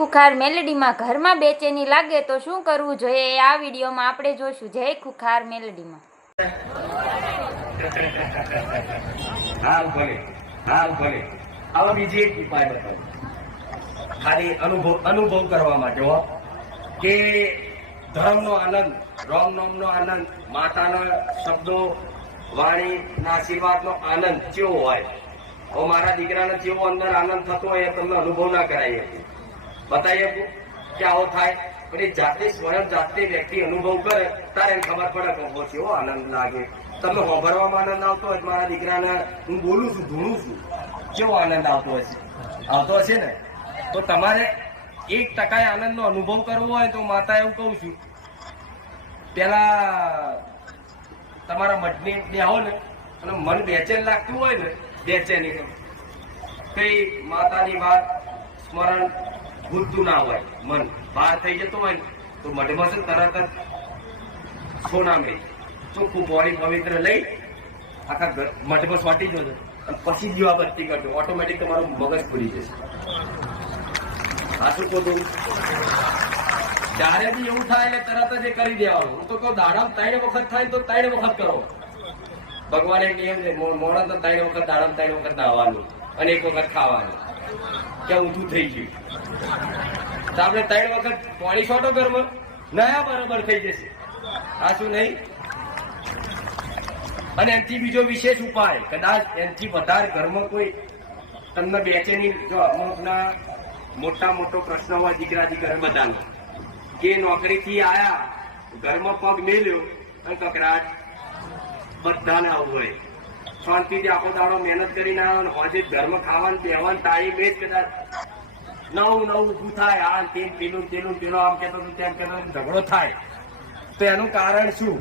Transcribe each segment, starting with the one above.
ખુખાર મેલડીમાં ઘરમાં બેચેની લાગે તો શું કરવું જોઈએ એ આ વિડીયોમાં આપણે જોશું. જય ખુખાર મેલડીમાં. આવા બીજી એક ઉપાય બતાવો, ખાલી અનુભવ કરવા માટે હો, કે ધર્મનો આનંદ, રામ નામનો આનંદ, માતાના શબ્દો, વાણીના આશીર્વાદનો આનંદ કેવો હોય. હવે મારા દીકરાને જેવો અંદર આનંદ થતો હોય એ તમને અનુભવ ના કરાવી શકું, બતાવી શકું કે આવો થાય. પણ એ જાતે સ્વયં જાતે વ્યક્તિ અનુભવ કરે ત્યારે એને ખબર પડે કે કેવો આનંદ લાગે. તમને સાંભળવામાં આનંદ આવતો હોય, મારા દીકરાને હું બોલું છું, ધૂણું છું, કેવો આનંદ આવતો હશે ને. તો તમારે 1% આનંદનો અનુભવ કરવો હોય તો માતા એવું કહું છું, પેલા તમારા મઠની બેહો ને અને મન બેચેન લાગતું હોય ને, બેચેની કઈ માતાની વાત સ્મરણ ભૂલતું ના હોય, મન બહાર થઈ જતું હોય ને તો મઠમાં છે તરત જ સોનામે ચોખ્ખું બોડી પવિત્ર લઈ આખા મઠમાં સ્વાટી જજો અને પછી દીવાબત્તી કરજો, ઓટોમેટિક તમારું મગજ ખુલી જશે. આ શું કહું, જ્યારે બી એવું થાય એટલે તરત જ એ કરી દેવાનું. હું તો કહું દાડામાં 3 વખત થાય તો 3 વખત કરો. ભગવાન એક નિયમ છે, મોડા તો 3 વખત દાડામાં 3 વખત નાહવાનું અને 1 વખત ખાવાનું, ક્યાં ઊંધું થઈ ગયું. તો આપણે 3 વખત પાણી છોટો ઘરમાં નયા બરાબર થઈ જશે. આ શું નહીં. અને એનાથી બીજો વિશેષ ઉપાય, કદાચ એનાથી વધારે ઘરમાં કોઈ તમને બેચેની, જો અમુકના મોટો પ્રશ્ન હોય દીકરા બધાનો, કે નોકરીથી આયા ઘરમાં પગ મેલ્યો અને કકરાટ બધાને આવું હોય. શાંતિથી આખો દાડો મહેનત કરીને આવ્યો, હોજે ઘરમાં ખાવાનું પહેવાનું ટાઈમ એ જ કદાચ નવું ઊભું થાય, આ તેલ પેલું આમ કહેતો તેમ કહેતો ઝઘડો થાય. તો એનું કારણ શું?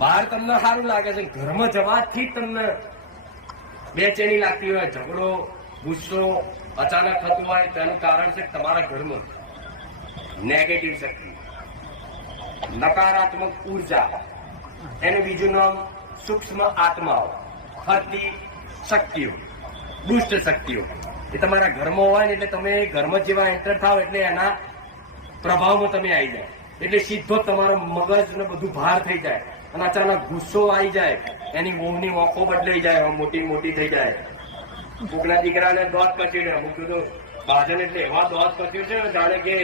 બહાર તમને સારું લાગે છે, ઘરમાં જવાથી જ તમને બેચેની લાગતી હોય, ઝઘડો ગુસ્સો અચાનક થતું હોય. તો એનું કારણ છે તમારા ઘરમાં નેગેટિવ શક્તિ, નકારાત્મક ઉર્જા, એનું બીજું નામ સૂક્ષ્મ આત્માઓ, ફરતી શક્તિઓ, દુષ્ટ શક્તિઓ એ તમારા ઘરમાં હોય ને એટલે તમે ઘરમાં જેવા એન્ટર થાવ એટલે એના પ્રભાવમાં તમે આવી જાય, એટલે સીધો તમારો મગજ ને બધું ભાર થઈ જાય અને અચાનક ગુસ્સો આવી જાય, એની મોંની આંખો બદલાઈ જાય, મોટી થઈ જાય. કોકના દીકરાને દોત કચીડે, અમુક કીધું બાજન એટલે એવા દોત કચીડ છે ને જાણે કે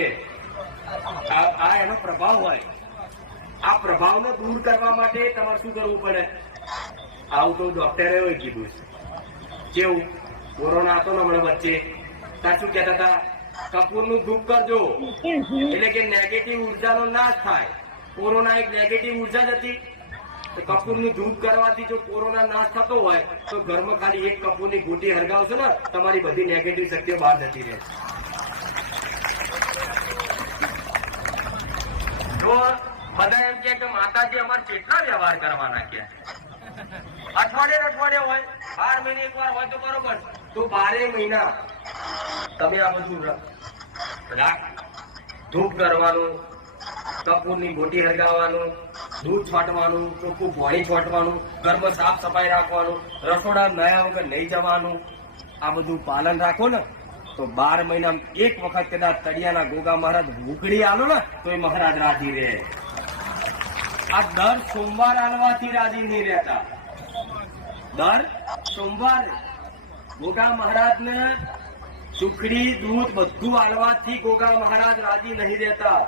આ એનો પ્રભાવ હોય. આ પ્રભાવને દૂર કરવા માટે તમારે શું કરવું પડે? આવું તો ડોક્ટરે કીધું છે. કેવું? કોરોના હતો ને હમણાં વચ્ચે, ત્યાં શું કહેતા હતા? કપૂરનું ધૂપ કરજો એટલે કે નેગેટિવ ઉર્જાનો નાશ થાય. કોરોના એક નેગેટિવ ઉર્જા જ હતી. કપૂરનું ધૂપ કરવાથી જો કોરોના નાશ થતો હોય તો ઘરમાં ખાલી એક કપૂરની ગોટી હરગાવશો ને, તમારી બધી નેગેટિવ શક્તિઓ બહાર જતી રહે. જો બધા એમ કે માતાજી અમારે કેટલા વ્યવહાર કરવાના કે અઠવાડિયે હોય, 12 મહિને એકવાર હોય તો બરોબર, તો 12 મહિના તમે આ બધું ધૂપ કરવાનું, કપૂરની ગોટી હરગાવવાનું, દૂધ છાંટવાનું, ચોખ્ખું પાણી છાંટવાનું, ઘરમાં સાફ સફાઈ રાખવાનું, રસોડા નયા વગર નહીં જવાનું, આ બધું પાલન રાખો ને તો 12 મહિનામાં એક વખત કદાચ તળિયાના ગોગા મહારાજ ભૂકડી આલો ને તો એ મહારાજ રાજી રહે. આ દર સોમવાર આલવાથી રાજી નહીં રહેતા. દર સોમવાર ગોગા મહારાજ ને સુખડી દૂધ બધું આલવાથી ગોગા મહારાજ રાજી નહીં રહેતા.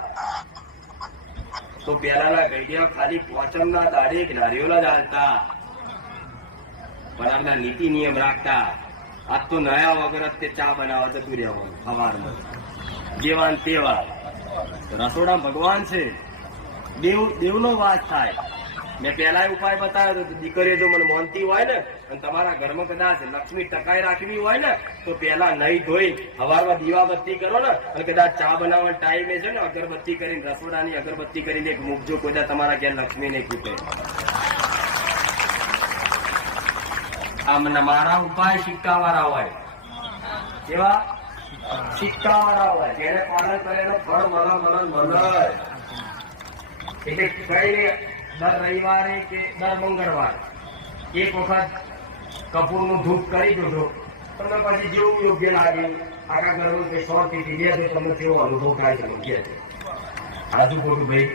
તો પેલાના ગઈડિયા ખાલી પોચમના દાડે નારિયેળ જ હાલતા, બરાબર નીતિ નિયમ રાખતા. આજ તો નયા વગર જ તે ચા બનાવવા જતું રહેવાનું સવારમાં, જેવાન તેવા. રસોડા ભગવાન છે, દેવનો વાસ થાય. મેં પેલા ઉપાય બતાવ્યો તો દીકરીઓ જો મને માનતી હોય ને અને તમારા ઘરમાં કદાચ લક્ષ્મી ટકાઈ રાખવી હોય ને તો પેલા નહીં ધોઈ સવારમાં દીવાબત્તી કરો ને અને કદાચ ચા બનાવવાનો ટાઈમે છે ને અગરબત્તી કરીને, રસોડાની અગરબત્તી કરીને એક મૂકજો, કોઈ તમારા ઘેર લક્ષ્મી નહીં ખૂટે. આ મારા ઉપાય સિક્કા વાળા હોય, કેવા સિક્કા વાળા હોય, જેને પાલન કરેલો ફળ મળે. એટલે કઈ દર રવિવારે કે દર મંગળવારે એક વખત કપૂરનું ધૂપ કરી દેજો તમને પછી જેવું યોગ્ય લાગે આખા ઘરમાં શાંતિથી બે તો તમને કેવો અનુભવ થાય છે કે આ શું ખોટું ભાઈ